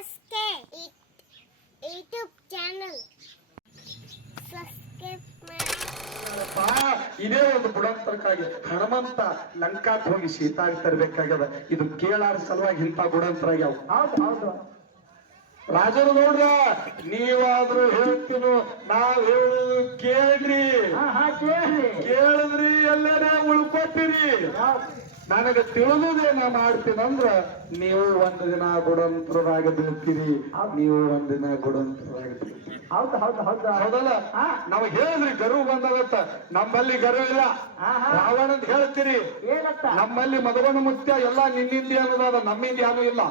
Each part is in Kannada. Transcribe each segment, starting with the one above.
SK YouTube ಚಾನಲ್ ಸಬ್ಸ್ಕ್ರೈಬ್ ಮಾಡಿ. ಇದೇ ಒಂದು ಗುಡಂತರಕ್ಕಾಗಿ ಹನುಮಂತ ಲಂಕಾಕ್ ಹೋಗಿ ಸೀತಾಗಿ ತರಬೇಕಾಗ್ಯದ. ಇದು ಕೇಳಾರ ಸಲುವಾಗಿ ಇಂಥ ಗುಡಂತರಾಗ್ಯಾವ. ಹೌದು ರಾಜರು ನೋಡ್ರ, ನೀವಾದ್ರೂ ಹೇಳ್ತೀನೋ ನಾವ್ ಹೇಳುದು ಕೇಳ್ರಿ. ಕೇಳಿದ್ರಿ ಎಲ್ಲರೇ ಉಳ್ಕೊತೀರಿ. ನನಗೆ ತಿಳಿದುದೇ ನಾ ಮಾಡ್ತೀನಂದ್ರ ನೀವು ಒಂದು ದಿನ ಗುಡಂತರಾಗ ಬೀಳ್ತೀರಿ. ನೀವು ಒಂದಿನ ಗುಡಂತರಾಗ ಬೀಳ್ತೀರಿ. ಹೌದಲ್ಲ? ನಾವ್ ಹೇಳಿದ್ರಿ ಗರ್ವ ಬಂದಾಗತ್ತ. ನಮ್ಮಲ್ಲಿ ಗರ್ವ ಇಲ್ಲ. ರಾವಣಂತ ಹೇಳ್ತೀರಿ, ನಮ್ಮಲ್ಲಿ ಮಧುವನ ಮುತ್ಯ ಎಲ್ಲಾ ನಿನ್ನಿಂದ ಅನ್ನೋದಾದ, ನಮ್ಮಿಂದ ಏನೂ ಇಲ್ಲ.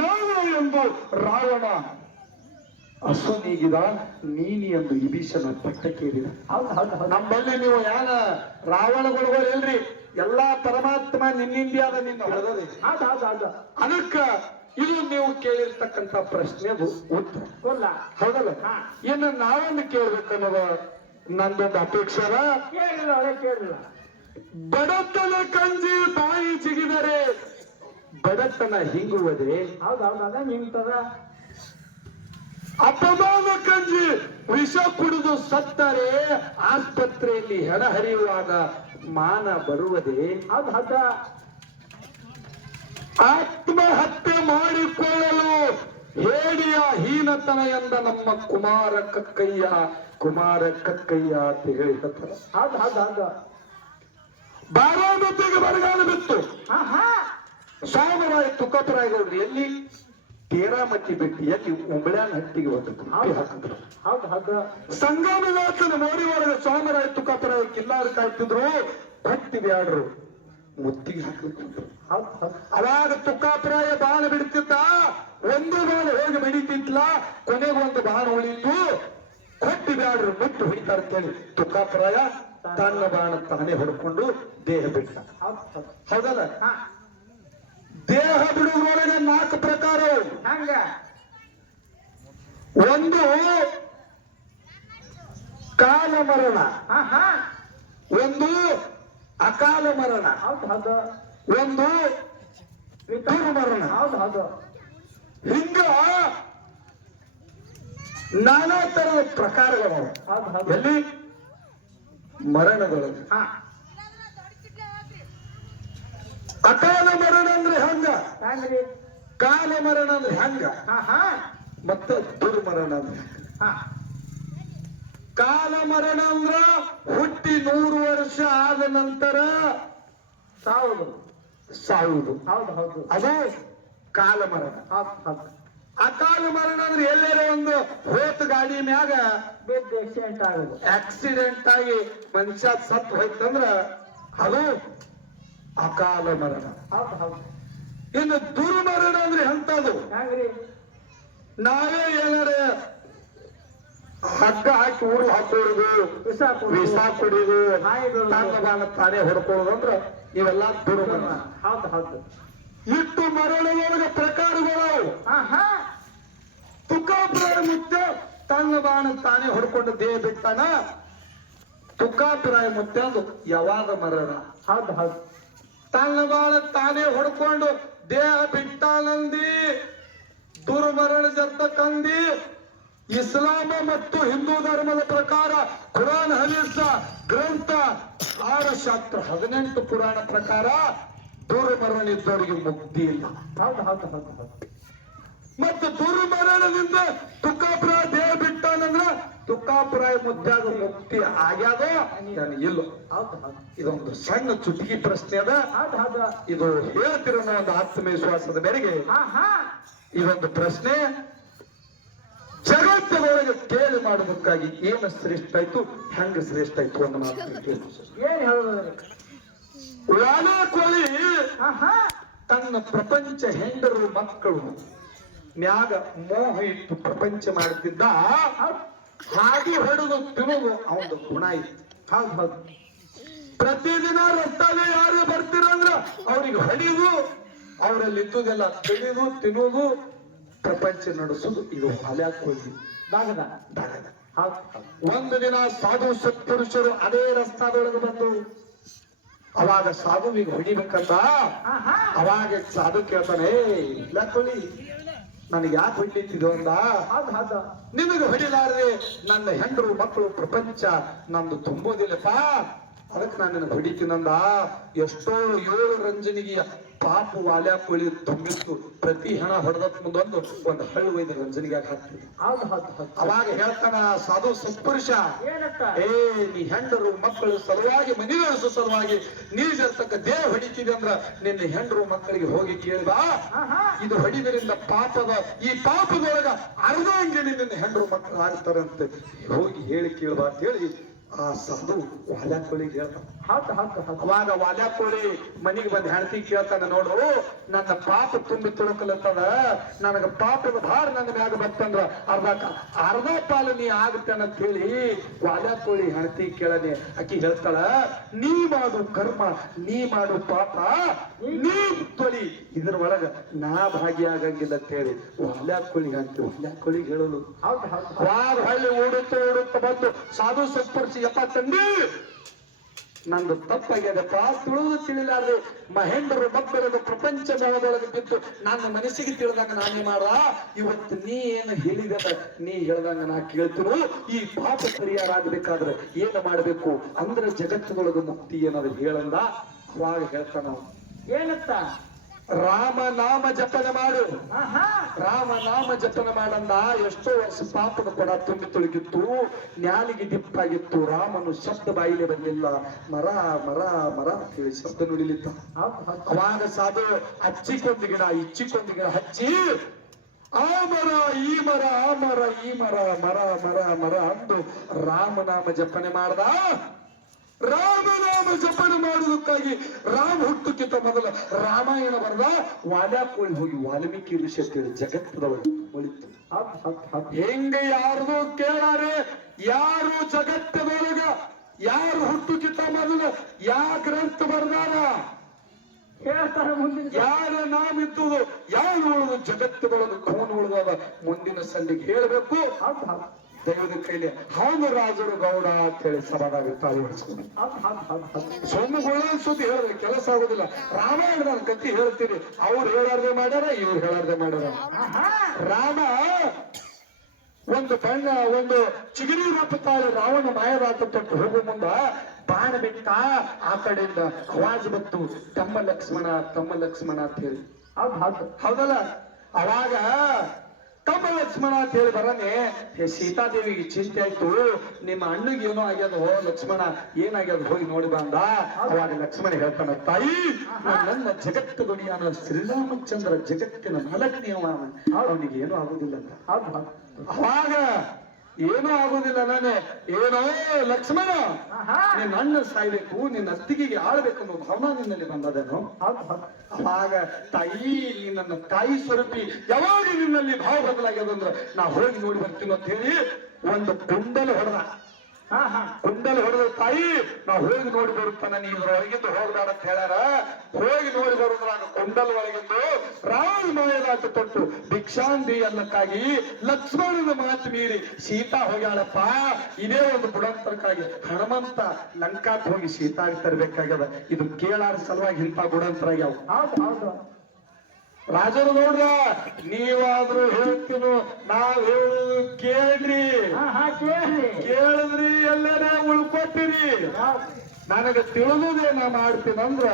ನಾವು ಎಂದು ರಾವಣ ಅಶ್ವನೀಗಿದ, ನೀನಿ ಎಂದು ವಿಭೀಷಣ ಪಟ್ಟಕ್ಕೇರಿದ. ನಮ್ಮಲ್ಲಿ ನೀವು ಯಾನ ರಾವಣಗಳು ಇಲ್ರಿ, ಎಲ್ಲಾ ಪರಮಾತ್ಮ ನಿನ್ನಿಂದ ನಿನ್ನ ಹೇಳಿದ್ರಿ. ಅದಕ್ಕ ಇದು ನೀವು ಕೇಳಿರ್ತಕ್ಕಂಥ ಪ್ರಶ್ನೆದು ಉತ್ತರ. ಹೌದಲ್ಲ? ಇನ್ನು ನಾವೊಂದು ಕೇಳ್ಬೇಕನ್ನೋದ ನಂದೊಂದು ಅಪೇಕ್ಷರ. ಕೇಳಿಲ್ಲ. ಬಡತನ ಕಂಜಿ ಬಾಯಿ ಜಿಗಿದರೆ ಬಡತನ ಹಿಂಗುವುದೇ. ನಿಂತದ. ಅಪಮಾನ ಕಂಜಿ ವಿಷ ಕುಡಿದು ಸತ್ತರೆ ಆಸ್ಪತ್ರೆಯಲ್ಲಿ ಹೆಣ ಹರಿಯುವಾಗ ಮಾನ ಬರುವುದೇ. ಆತ್ಮಹತ್ಯೆ ಮಾಡಿಕೊಳ್ಳಲು ಹೇಡಿಯ ಹೀನತನ ಎಂದ ನಮ್ಮ ಕುಮಾರ ಕಕ್ಕಯ್ಯ ಅಂತ ಹೇಳಿ ಬಾರಾಮತಿಗೆ ಬರಗಾಲ ಬಿತ್ತು. ಸಾವಿರಾಯ ತುಕ್ಕಪರಾಯಗೌಡ್ರಿ ಎಲ್ಲಿ ತೇರಾಮತಿ ಬಿಟ್ಟು ಎಲ್ಲಿ ಉಂಬಳ್ಯಾನ ಹಟ್ಟಿಗೆ ಹಾಕಿದ್ರು. ಸಂಗಮನಾಥನ ಮೋರಿವರೆಗೆ ಸೋಮರಾಯ ತುಕ್ಕಪರಾಯ ಕಿಲ್ಲಾರು ಕಾಯ್ತಿದ್ರು. ಭಕ್ತಿ ಬ್ಯಾಡ್ರು ಮುತ್ತಿಗೆ ಹಾಕಿದ್ರು. ಅವಾಗ ತುಕ್ಕಾಪರಾಯ ಬಾಣ ಬಿಡ್ತಿದ್ದ. ಒಂದು ಬಾಣ ಹೋಗಿ ಮಡಿತಿದ್ಲ, ಕೊನೆಗೆ ಒಂದು ಬಾಣ ಉಳಿತು. ಕೊಟ್ಟಿ ಬ್ಯಾಡ್ರು ಮುಟ್ಟು ಹೊಡಿತಾರ ಅಂತೇಳಿ ತುಕ್ಕಾಪರಾಯ ತನ್ನ ಬಾಣ ತಾನೇ ಹೊಡ್ಕೊಂಡು ದೇಹ ಬಿಟ್ಟ. ಹೌದಲ್ಲ? ದೇಹ ಬಿಡುವುದರೊಳಗೆ 4 ಪ್ರಕಾರ. ಒಂದು ಕಾಲ ಮರಣ, ಒಂದು ಅಕಾಲ ಮರಣ, ಒಂದು ದುರ್ಮರಣ. ಹಿಂಗ ನಾನಾ ತರದ ಪ್ರಕಾರಗಳು ಎಲ್ಲಿ ಮರಣದೊಳಗೆ. ಅಕಾಲ ಮರಣ ಅಂದ್ರೆ ಹಂಗ, ಕಾಲ ಮರಣ ಅಂದ್ರೆ ಹಂಗ, ಮತ್ತ ದುರ್ಮರಣ ಅಂದ್ರೆ ಕಾಲ ಮರಣ ಅಂದ್ರ ಹುಟ್ಟಿ 100 ವರ್ಷ ಆದ ನಂತರ ಸಾಯುವುದು. ಅದು ಕಾಲ ಮರಣ. ಅಕಾಲ ಮರಣ ಅಂದ್ರೆ ಎಲ್ಲರೂ ಒಂದು ಹೋತ್ ಗಾಡಿ ಮ್ಯಾಗ ಆಕ್ಸಿಡೆಂಟ್ ಆಗಿ ಮನುಷ್ಯ ಸತ್ತು ಹೋಯ್ತಂದ್ರ ಅದು ಅಕಾಲ ಮರಣ. ಇನ್ನು ದುರ್ಮರಣ ಅಂದ್ರೆ ಎಂತದು? ನಾವೇ ಏನಾರ ಹಗ್ಗ ಹಾಕಿ ಊರು ಹಾಕೋದು, ವಿಷ ಕುಡಿದು, ತಾನೇ ಹೊಡ್ಕೊಳ್ಳೋದು ಅಂದ್ರ ಇವೆಲ್ಲ ದುರ್ಮರಣ. ಇಟ್ಟು ಮರಣದೊಳಗೆ ಪ್ರಕಾರಗಳು. ತುಕ್ಕಾಪುರಾಯ ಮುತ್ಯ ತನ್ನ ಬಾಣ ತಾನೇ ಹೊಡ್ಕೊಂಡು ದೇಹ ಬಿಟ್ಟಾನ. ತುಕ್ಕಾಪುರಾಯ ಮುತ್ಯ ಅದು ಯಾವಾಗ ಮರಣ? ತನ್ನ ಬಾಣ ತಾನೇ ಹೊಡ್ಕೊಂಡು ದೇಹ ಬಿಟ್ಟಾನಂದಿ ದುರ್ಮರಣ ಜರ್ತಕ್ಕಂದಿ. ಇಸ್ಲಾಮ ಮತ್ತು ಹಿಂದೂ ಧರ್ಮದ ಪ್ರಕಾರ ಕುರಾನ್ ಹದೀಸ್ ಗ್ರಂಥ 6 ಶಾಸ್ತ್ರ 18 ಪುರಾಣ ಪ್ರಕಾರ ದುರ್ಮರಣ ಇದ್ದವರಿಗೆ ಮುಕ್ತಿ ಇಲ್ಲ. ಮತ್ತು ದುರ್ಮರಣದಿಂದ ತುಕ್ಕಾಪುರಾಯ ದೇಹ ಬಿಟ್ಟಾನಂದ್ರ ತುಕ್ಕಾಪುರಾಯ ಮುದ್ದಾಗ ಮುಕ್ತಿ ಆಗ್ಯಾದ ಇಲ್ಲ. ಇದೊಂದು ಸಣ್ಣ ಚುಟುಕಿ ಪ್ರಶ್ನೆ ಅದ. ಇದು ಹೇಳ್ತಿರೋ ಒಂದು ಆತ್ಮವಿಶ್ವಾಸದ ಮೇರೆಗೆ ಇದೊಂದು ಪ್ರಶ್ನೆ ಜಗತ್ತಿನೊಳಗೆ ಕೇಳಿ ಮಾಡೋದಕ್ಕಾಗಿ ಏನು ಶ್ರೇಷ್ಠ ಆಯ್ತು, ಹೆಂಗ ಶ್ರೇಷ್ಠ ಆಯ್ತು ಅನ್ನೋ ಕೋಳಿ ತನ್ನ ಪ್ರಪಂಚ ಹೆಂಡರು ಮಕ್ಕಳು ಮ್ಯಾಗ ಮೋಹ ಇಟ್ಟು ಪ್ರಪಂಚ ಮಾಡುತ್ತಿದ್ದ. ಹಾಗೆ ಹೊಡೆದು ತಿರುಗು ಅವನು ಗುಣ ಇತ್ತು. ಪ್ರತಿದಿನ ರಸ್ತಾವೆ ಯಾರು ಬರ್ತಿರಂದ್ರ ಅವ್ರಿಗೆ ಹೊಡಿದು ಅವರಲ್ಲಿ ಇದ್ದುದೆಲ್ಲ ತಿಳಿದು ತಿನ್ನುವುದು, ಪ್ರಪಂಚ ನಡೆಸುದು. ಇದು ಅಲ್ಯಾಕ್ ಹೋಗಿ ಒಂದು ದಿನ ಸಾಧು ಸತ್ಪುರುಷರು ಅದೇ ರಸ್ತಾದೊಳಗೆ ಬಂದು ಅವಾಗ ಸಾಧುವಿಗೆ ಹೊಡಿಬೇಕಂತ. ಅವಾಗ ಸಾಧು ಕೇಳ್ತಾನೆ, ಇಲ್ಲ ಕೊಳಿ ನನಗೆ ಯಾಕೆ ಹೊಡಿತಿದ್ವು ಅಂದ ಹೌದು ಹೌದು ನಿಮಗೆ ಹೊಡಿಲಾರದೆ ನನ್ನ ಹೆಂಡರು ಮಕ್ಕಳು ಪ್ರಪಂಚ ನಂದು ತುಂಬೋದಿಲ್ಲಪ್ಪ ಅದಕ್ಕೆ ನಾನು ನಿನಗೆ ಹೊಡಿತೀನಂದ ಎಷ್ಟೋ 7 ರಂಜನಿಗೆಯ ಪಾಪ ವಾಲ್ಯ ಕೋಳಿ ತುಂಬಿತ್ತು ಪ್ರತಿ ಹೆಣ ಹೊಡೆದತ್ ಮುಂದೊಂದು ಒಂದು ಹಳ್ಳು ಒಯ್ದು ರಂಜನಿಗೆ ಹಾಕ್ತಿದ್ದೆ ಹೌದು ಹೌದು ಹೌದು ಅವಾಗ ಹೇಳ್ತಾನ ಸಾಧು ಸತ್ಪುರುಷ ಏನತ್ತ ಏ ನೀ ಹೆಂಡರು ಮಕ್ಕಳು ಸಲುವಾಗಿ ಮನೆ ನಡೆಸೋ ಸಲುವಾಗಿ ನೀರ್ತಕ್ಕ ದೇಹ ಹೊಡಿತಿದೆ ಅಂದ್ರ ನಿನ್ನ ಹೆಂಡರು ಮಕ್ಕಳಿಗೆ ಹೋಗಿ ಕೇಳ್ಬಾ ಆಹಾ ಇದು ಹೊಡಿದ್ರಿಂದ ಪಾಪದ ಈ ಪಾಪದೊಳಗ ಅರ್ಧ ಅಂಗೆ ನಿನ್ನ ಹೆಂಡರು ಮಕ್ಕಳು ಆಗ್ತಾರಂತೆ ಹೋಗಿ ಹೇಳಿ ಕೇಳ್ಬಾ ಅಂತ ಹೇಳಿ ಆ ಸಾಧು ವಾಲ್ಯ ಕೋಳಿಗೆ ಹೇಳ್ತಾನ ಹೌದು ಹೌದು ಹೌದು ಅವಾಗ ವಾಲ್ಯ ಕೋಳಿ ಮನೆಗೆ ಬಂದು ಹೆಂಡತಿ ಕೇಳ್ತಾನ ನೋಡು ನನ್ನ ಪಾಪ ತುಂಬಿ ತುಳುಕಲತ್ತದ ನನಗ ಪಾಪದ ಭಾರ ನನ್ನ ಮ್ಯಾಗ ಬರ್ತಂದ್ರ ಅರ್ಧ ಪಾಲು ನೀ ಆಗುತ್ತೇನ ಅಂತ ಹೇಳಿ ವಾಲ್ಯ ಕೋಳಿ ಹೆಂಡತಿ ಕೇಳನೆ ಆಕಿ ಹೇಳ್ತಾಳ ನೀ ಮಾಡು ಕರ್ಮ ನೀ ಮಾಡು ಪಾಪ ನೀ ತೊಳಿ ಇದ್ರ ಒಳಗ ನಾ ಭಾಗಿಯಾಗಂಗಿಲ್ಲ ಅಂತ ಹೇಳಿ ವಾಲ್ಯ ಕೋಳಿಗೆ ಅಂತ ವಾಲ್ಯ ಕೋಳಿಗೆ ಹೇಳಲು ಹೌದು ಹೌದು ವಾರ ಹಳ್ಳಿ ಓಡುತ್ತ ಬಂದು ಸಾಧು ಸತ್ಪುರುಷ ಯಪ್ಪ ತಂದಿ ನಂದು ತಪ್ಪಾಗ್ಯದಪ್ಪ ತಿಳಿಲಾರ್ದೆ ಮಹೇಂದ್ರರು ಮಕ್ಕಳನ್ನು ಪ್ರಪಂಚ ಮೋಹದೊಳಗೆ ಬಿದ್ದು ನನ್ನ ಮನಸ್ಸಿಗೆ ತಿಳಿದಂಗ ನಾನೇ ಮಾಡ ಇವತ್ತು ನೀ ಏನು ಹೇಳಿದ ನೀ ಹೇಳ್ದಂಗ ನಾ ಕೇಳ್ತೀನಿ ಈ ಪಾಪ ಪರಿಹಾರ ಆಗ್ಬೇಕಾದ್ರೆ ಏನು ಮಾಡ್ಬೇಕು ಅಂದ್ರೆ ಜಗತ್ತಿನೊಳಗೆ ಮುಕ್ತಿ ಏನಾದ್ರು ಹೇಳಂದ ಅವಾಗ ಹೇಳ್ತಾನ ಏನತ್ತ ರಾಮ ನಾಮ ಜಪನ ಮಾಡು ಆಹಾ ರಾಮ ನಾಮ ಜಪನ ಮಾಡಂದ ಎಷ್ಟೋ ವರ್ಷ ಪಾಪದ ಕೊಡ ತುಂಬಿ ತುಳುಗಿತ್ತು ನ್ಯಾಲಿಗೆ ದಿಪ್ಪಾಗಿತ್ತು ರಾಮನು ಶಬ್ದ ಬಾಯಿಲೆ ಬಂದಿಲ್ಲ ಮರ ಮರ ಮರ ಅಂತ ಹೇಳಿ ಶಬ್ದ ನುಡಿಲಿದ್ದ ಹೌದು ಹೌದು ಅವಾಗ ಸಾಧು ಹಚ್ಚಿಕೊಂದು ಗಿಡ ಇಚ್ಚಿಕೊಂದು ಗಿಡ ಹಚ್ಚಿ ಆ ಮರ ಈ ಮರ ಆ ಮರ ಈ ಮರ ಮರ ಮರ ಮರ ಅಂದು ರಾಮನಾಮ ಜಪನೆ ಮಾಡ್ದ ರಾಮನಾಮ ಜಪನೆ ಮಾಡುವುದಕ್ಕಾಗಿ ರಾಮ ಹುಟ್ಟುಕ್ಕಿಂತ ಮೊದಲ ರಾಮಾಯಣ ಬರೆದ ವಾಲ್ಯ ಕೋಳಿ ಹೋಗಿ ವಾಲ್ಮೀಕಿ ಋಷಿ ಅಂತೇಳಿ ಜಗತ್ತದೊಳಗೆ ಒಳಿತು ಹೌದು ಹೌದು ಹೌದು ಹೆಂಗೆ ಯಾರ್ದು ಕೇಳಾರೆ ಯಾರು ಜಗತ್ತದೊಳಗ ಯಾರು ಹುಟ್ಟುಕ್ಕಿಂತ ಮೊದಲು ಯಾ ಗ್ರಂಥ ಬರ್ದಾರ ಹೇಳ್ತಾರ ಮುಂದಿನ ಯಾರ ನಾಮ ಇದ್ದುದು ಯಾರು ಉಳಿದು ಜಗತ್ತದೊಳಗೆ ಕವನ ಉಳಿದಾದ ಮುಂದಿನ ಸಂಧಿಗೆ ಹೇಳಬೇಕು ಹೌದು ಹೌದು ದೈವದ ಕೈಲಿ ಹಾನು ರಾಜರು ಗೌಡ ಅಂತ ಹೇಳಿ ಸಭಾದಾಗ ತಾಳಿ ಹೊಡಿಸ್ಕೊಂಡು ಹೌದು ಹೌದು ಹೌದು ಹೌದು ಸೊಮ್ಮಗಳ ಸುದ್ದಿ ಹೇಳಿದ್ರೆ ಕೆಲಸ ಆಗುದಿಲ್ಲ ರಾಮಾಯಣದ ಕತ್ತಿ ಹೇಳ್ತೀರಿ ಅವ್ರು ಹೇಳಾರ್ದೆ ಮಾಡ್ಯಾರ ಇವ್ರು ಹೇಳಾರ್ದೆ ಮಾಡ್ಯಾರ ಆಹಾ ರಾಮ ಒಂದು ಬಣ್ಣ ಒಂದು ಚಿಗುರಿ ರೂಪ ತಾಳಿ ರಾವಣ ಮಾಯರಾತ ತೊಟ್ಟು ಹೋಗುವ ಮುಂದ ಬಾಣ ಬಿಟ್ಟ ಆ ಕಡೆಯಿಂದ ಅವಾಜ್ ಬಂತು ತಮ್ಮ ಲಕ್ಷ್ಮಣ ಅಂತ ಹೇಳಿ ಹೌದು ಹೌದು ಹೌದಲ್ಲ ಅವಾಗ ತಮ್ಮ ಲಕ್ಷ್ಮಣ ಅಂತ ಹೇಳಿ ಬರನೆ ಸೀತಾದೇವಿಗೆ ಚಿಂತೆ ಆಯ್ತು ನಿಮ್ಮ ಅಣ್ಣಗೆ ಏನೋ ಆಗ್ಯದ ಹೋ ಲಕ್ಷ್ಮಣ ಏನಾಗ್ಯದ ಹೋಗಿ ನೋಡಿ ಬಂದ ಅವಾಗ ಲಕ್ಷ್ಮಣ ಹೇಳ್ತಾನ ತಾಯಿ ನನ್ನ ಜಗತ್ತು ದುಡಿಯಾನ ಶ್ರೀರಾಮಚಂದ್ರ ಜಗತ್ತಿನ 4ನೇ ಅವನಿಗೆ ಏನೂ ಆಗುದಿಲ್ಲ ಅಂತ ಹೌದು ಹೌದು ಅವಾಗ ಏನೂ ಆಗುದಿಲ್ಲ ನಾನೇ ಏನೋ ಲಕ್ಷ್ಮಣ ಆಹಾ ನಿನ್ನ ಅಣ್ಣ ಸಾಯ್ಬೇಕು ನಿನ್ನ ಅತ್ತಿಗೆಗೆ ಆಳ್ಬೇಕು ಅನ್ನೋ ಭಾವನಾ ನಿನ್ನಲ್ಲಿ ಬಂದದೇನು ಹೌದು ಹೌದು ಅವಾಗ ತಾಯಿ ನೀ ನನ್ನ ತಾಯಿ ಸ್ವರೂಪಿ ಯಾವಾಗ ನಿನ್ನಲ್ಲಿ ಭಾವ ಬದಲಾಗ್ಯದಂದ್ರ ನಾ ಹೋಗಿ ನೋಡಿ ಬರ್ತೀನಿ ಅಂತ ಹೇಳಿ ಒಂದು ಕುಂಡಲ ಹೊಡೆದ ಆಹಾ ಕುಂಡಲ ಹೊಡೆದ ತಾಯಿ ನಾ ಹೋಗಿ ನೋಡಿ ಬರುತ್ತಾನ ನೀ ಇದ್ರೊಳಗಿಂದ ಹೋಗ್ದಾಡ ಅಂತ ಹೇಳ್ಯಾರ ಹೋಗಿ ನೋಡಿ ಬರುದ್ರಾಗ ಕುಂಡಲ ಒಳಗಿಂದು ರಾಮ ಮಾಯದಾಟ ತೊಟ್ಟು ಭಿಕ್ಷಾಂದಿ ಅನ್ನಕ್ಕಾಗಿ ಲಕ್ಷ್ಮಣನ ಮಾತು ಮೀರಿ ಸೀತಾ ಹೋಗ್ಯಾಳಪ್ಪ ಇದೇ ಒಂದು ಗುಡಂತರಕ್ಕಾಗಿ ಹನುಮಂತ ಲಂಕಾಕ್ ಹೋಗಿ ಸೀತಾಗಿ ತರಬೇಕಾಗ್ಯದ ಇದು ಕೇಳಾರ ಸಲುವಾಗಿ ಇಂಥ ಗುಡಂತರಾಗ್ಯಾವ ಹೌದು ಹೌದು ರಾಜರು ನೋಡ್ರ ನೀವಾದ್ರೂ ಹೇಳ್ತೀನು ನಾವ್ ಹೇಳುದು ಕೇಳ್ರಿ ಆಹಾ ಕೇಳಿ ಕೇಳಿದ್ರಿ ಎಲ್ಲರೇ ಉಳ್ಕೊತೀರಿ ನನಗೆ ತಿಳಿದುದೇ ನಾ ಮಾಡ್ತೀನಂದ್ರ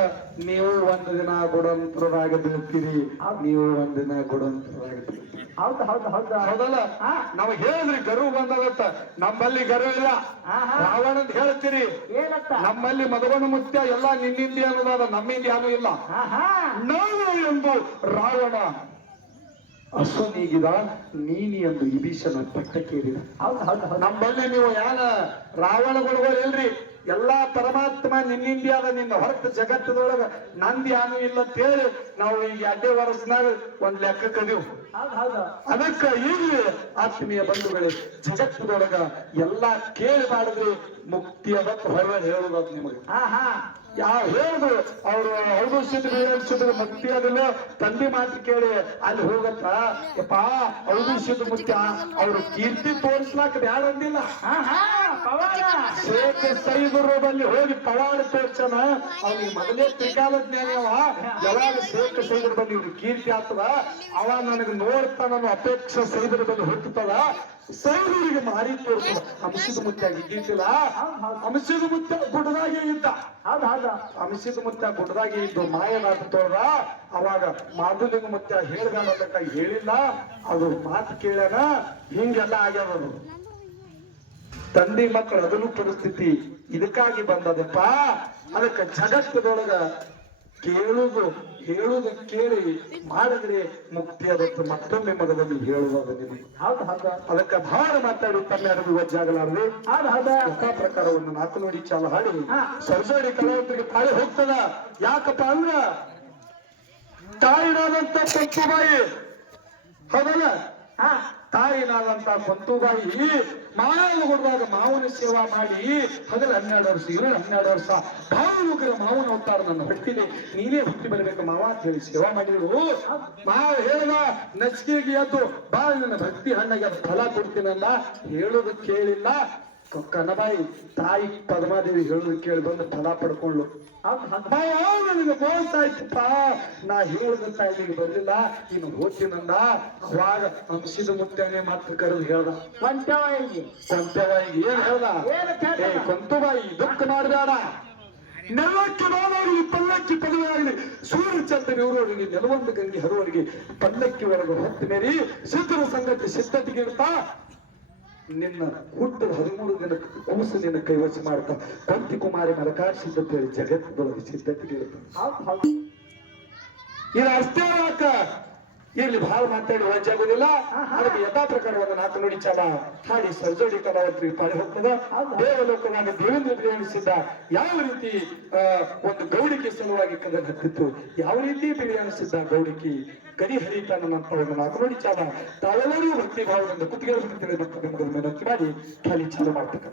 ನೀವು ಒಂದು ದಿನ ಗುಡಂತರಾಗಿ ಬೀಳ್ತೀರಿ ನೀವು ಒಂದ್ ದಿನ ಗುಡಂತರಾಗಿ ಬೀಳ್ತೀರಿ ಹೌದು ಹೌದು ಹೌದು ಹೌದಲ್ಲ ನಮಗ್ ಹೇಳಿದ್ರಿ ಗರು ಬಂದದತ್ತ ನಮ್ಮಲ್ಲಿ ಗರು ಇಲ್ಲ ಆಹಾ ರಾವಣ ಅಂತ ಹೇಳ್ತೀರಿ ಏನತ್ತ ನಮ್ಮಲ್ಲಿ ಮದವನ ಮುತ್ಯ ಎಲ್ಲ ನಿನ್ನಿಂದ ಅನ್ನೋದಾದ ನಮ್ಮಿಂದ ಏನೂ ಇಲ್ಲ ಆಹಾ ನಾನು ಎಂದು ರಾವಣ ಅಶ್ವನೀಗಿದ ನೀನಿ ಎಂದು ವಿಭೀಷಣ ಪಟ್ಟಕ್ಕೇರಿದ ಹೌದು ಹೌದು ಹೌದು ನಮ್ಮಲ್ಲಿ ನೀವು ಯಾನ ರಾವಣಗಳು ಇಲ್ರಿ ಎಲ್ಲಾ ಪರಮಾತ್ಮ ನಿನ್ನಿಂದ್ಯಾದ ನಿನ್ನ ಹೊರತು ಜಗತ್ತದೊಳಗ ನಂದು ಯಾನು ಇಲ್ಲ ಅಂತ ಹೇಳಿ ನಾವು ಈಗ 2 ವರ್ಷನಾಗ ಒಂದ್ ಲೆಕ್ಕ ಕದೀವು ಹೌದು ಹೌದು ಅದಕ್ಕ ಈಗ ಆತ್ಮೀಯ ಬಂಧುಗಳೇ ಜಗತ್ತದೊಳಗ ಎಲ್ಲಾ ಕೇಳಿ ಮಾಡಿದ್ರೆ ಮುಕ್ತಿ ಅದಕ್ಕೆ ಹೊರಗಡೆ ಹೇಳುವುದು ನಿಮಗೆ ಆಹಾ ಹೇಳುದು ಅವರು ಔದುಷ್ಯದ ಬೇರೆ ಮುಕ್ತಿ ಅದಲ್ಲ ತಂದೆ ಮಾತು ಕೇಳಿ ಅಲ್ಲಿ ಹೋಗತ್ತ ಯಪ್ಪ ಔದುಷ್ಯದ ಮುತ್ಯ ಅವ್ರು ಕೀರ್ತಿ ತೋರಿಸ್ಲಾಕ ಬ್ಯಾಡ ಅಂದಿಲ್ಲ. ಶೇಖ ಸೈದರಲ್ಲಿ ಹೋಗಿ ಪವಾಡ ತೋರ್ಸನ ಅವ್ನಿಗೆ ಮೊದಲೇ ತ್ರಿಕಾಲ ಜ್ಞಾನವ ಯಾವಾಗ ಶೇಖ ಸೈದರ ಬಲ್ಲಿ ಇವ್ರು ಕೀರ್ತಿ ಆಗ್ತದ ಅವ ನನಗೆ ನೋಡ್ತಾ ನನ್ನ ಅಪೇಕ್ಷೆ ಸೈದರ ಬಲ್ಲಿ ಹುಟ್ಟುತ್ತದ ಸೈದರಿಗೆ ಮಾರಿ ತೋರಿಸದ ಅಂಶದ ಮುತ್ಯ ಇದ್ದಿದ್ದಿಲ್ಲ. ಅಂಶದ ಮುತ್ಯ ಗುಡ್ಡದಾಗೆ ಇದ್ದ. ಅಂಶದ ಮುತ್ಯ ಗುಡ್ಡದಾಗೆ ಇದ್ದು ಮಾಯನಾಥ ತೋರ ಅವಾಗ ಮಾಧುಲಿಂಗ ಮುತ್ಯ ಹೇಳ್ಬೇಕ ಹೇಳಿಲ್ಲ. ಅದು ಮಾತು ಕೇಳ್ಯಾನ ಹಿಂಗೆಲ್ಲ ಆಗ್ಯಾವ. ತಂದೆ ಮಕ್ಕಳ ಅದಲು ಪರಿಸ್ಥಿತಿ ಇದಕ್ಕಾಗಿ ಬಂದದಪ್ಪ. ಅದಕ್ಕೆ ಜಗತ್ತದೊಳಗ ಕೇಳುವುದು ಹೇಳುವುದು ಕೇಳಿ ಮಾಡಿದ್ರೆ ಮುಕ್ತಿ ಅದಕ್ಕೆ ಮತ್ತೊಮ್ಮೆ ಮಗದಲ್ಲಿ ಹೇಳುವುದಿದೆ. ಅದಕ್ಕೆ ಬಹಳ ಮಾತಾಡಿ ತಮ್ಮೆರಡು ವಜ್ಜಾಗಲಾರದೆ ಹೊಸ ಪ್ರಕಾರ ಒಂದು ನಾಲ್ಕು ನೋಡಿ ಚಾಲ ಹಾಡಿ ಸರ್ಜೋಡಿ ಕಲಾವಂತರಿಗೆ ಪಾಳಿ ಹೋಗ್ತದ. ಯಾಕಪ್ಪ ಅಂದ್ರ ತಾಯಿನಾದಂತ ಕೊಂತುಬಾಯಿ ಹೌದಲ್ಲ, ತಾಯಿನಾದಂತ ಕೊಂತುಬಾಯಿ ಮಾವನ ಹೊಡೆದಾಗ ಮಾವನ ಸೇವಾ ಮಾಡಿ ಹಗಲ 12 ವರ್ಷ ಇರೋ 12 ವರ್ಷ ಭಾವನುಗ್ರ ಮಾವನ ಅವತಾರ ನನ್ನ ಹೊಟ್ಟಿದೆ ನೀನೇ ಹುಟ್ಟಿ ಬರ್ಬೇಕು ಮಾವ ಅಂತ ಹೇಳಿ ಸೇವಾ ಮಾಡಿದ್ರು. ಮಾವ ಹೇಳಿದ ನಚಿಕೆಗೆ ಎದ್ದು ಬಾ ನನ್ನ ಭಕ್ತಿ ಹಣ್ಣಗೆ ಅದು ಫಲ ಕೊಡ್ತೀನಲ್ಲ ಹೇಳೋದು ಕೇಳಿಲ್ಲ. ಕನಬಾಯಿ ತಾಯಿ ಪದ್ಮಾದೇವಿ ಹೇಳೋದು ಕೇಳಿ ಬಂದು ಫಲ ಪಡ್ಕೊಳ್ಳು. ನನಗೆ ಮೋಸ ಆಯ್ತಪ್ಪ, ನಾ ಹೇಳಿದಂತ ಇಲ್ಲಿಗೆ ಬರ್ಲಿಲ್ಲ ಇನ್ನು ಹೋಗ್ತೀನಂದ. ಅವಾಗ ಅಂಶದ ಮುತ್ತನೆ ಮಾತ್ರ ಕರೆದು ಹೇಳ್ದ ಕೊಂತೆವಾಯಿಗೆ ಏನ್ ಹೇಳ್ದ, ಏ ಕೊಂತುಬಾಯಿ ದುಃಖ ಮಾಡಬೇಡ, ನೆಲಕ್ಕೆ ನಾನಾಗಲಿ ಪಲ್ಲಕ್ಕಿ ಪದವಿ ಆಗಲಿ ಸೂರ್ಯ ಚಂದ್ರ ಇವರವರಿಗೆ ನೆಲವೊಂದು ಗಂಗೆ ಹರುವರಿಗೆ ಪಲ್ಲಕ್ಕಿ ಒಳಗೆ ಹೊತ್ತು ಮೇರಿ ಸಿದ್ಧರ ಸಂಗತಿ ಸಿದ್ಧತೆಗೆ ಇರ್ತಾ ನಿನ್ನ ಹುಟ್ಟದ 13 ದಿನ ಕೂಸು ನಿನ್ನ ಕೈವಶ ಮಾಡ್ತಾ ಕೊಂತಿ ಕುಮಾರಿ ಮಲಕಾರ್ ಸಿದ್ಧತೆ ಜಗತ್ತದೊಳಗೆ ಸಿದ್ಧತೆಗೆ ಇರ್ತಾನೆ. ಇದು ಅಷ್ಟೇ ಯಾಕ ಇಲ್ಲಿ ಬಹಳ ಮಾತಾಡಿ ವಜ್ಜಾಗುದಿಲ್ಲ. ಅದಕ್ಕೆ ಯಥಾ ಪ್ರಕಾರ ಒಂದು ನಾಲ್ಕು ನುಡಿ ಚಾಲ ಹಾಡಿ ಸರ್ಜೋಡಿ ಕಲಾವಂತರಿಗೆ ಪಾಳಿ ಹೋಗ್ತದ. ದೇವಲೋಕನಾಗ ದೇವೇಂದ್ರ ಬಿರಿಯಾನಿಸಿದ್ದ ಯಾವ ರೀತಿ ಒಂದು ಗೌಡಿಕೆ ಸಲುವಾಗಿ ಕದ ಹತ್ತಿತ್ತು, ಯಾವ ರೀತಿ ಬಿರಿಯಾನಿಸಿದ್ದ ಗೌಡಿಕೆ ಗಡಿ ಹರಿತಾನಂತ ಒಂದು ನಾಲ್ಕು ನುಡಿ ಚಾಲ ತಾವೆಲ್ಲರೂ ಭಕ್ತಿ ಭಾವದಿಂದ ಕುತ್ತಿಗೆ ವಿನಂತಿ ಮಾಡಿ ಖಾಲಿ ಚಾಲು ಮಾಡ್ತಕ್ಕ.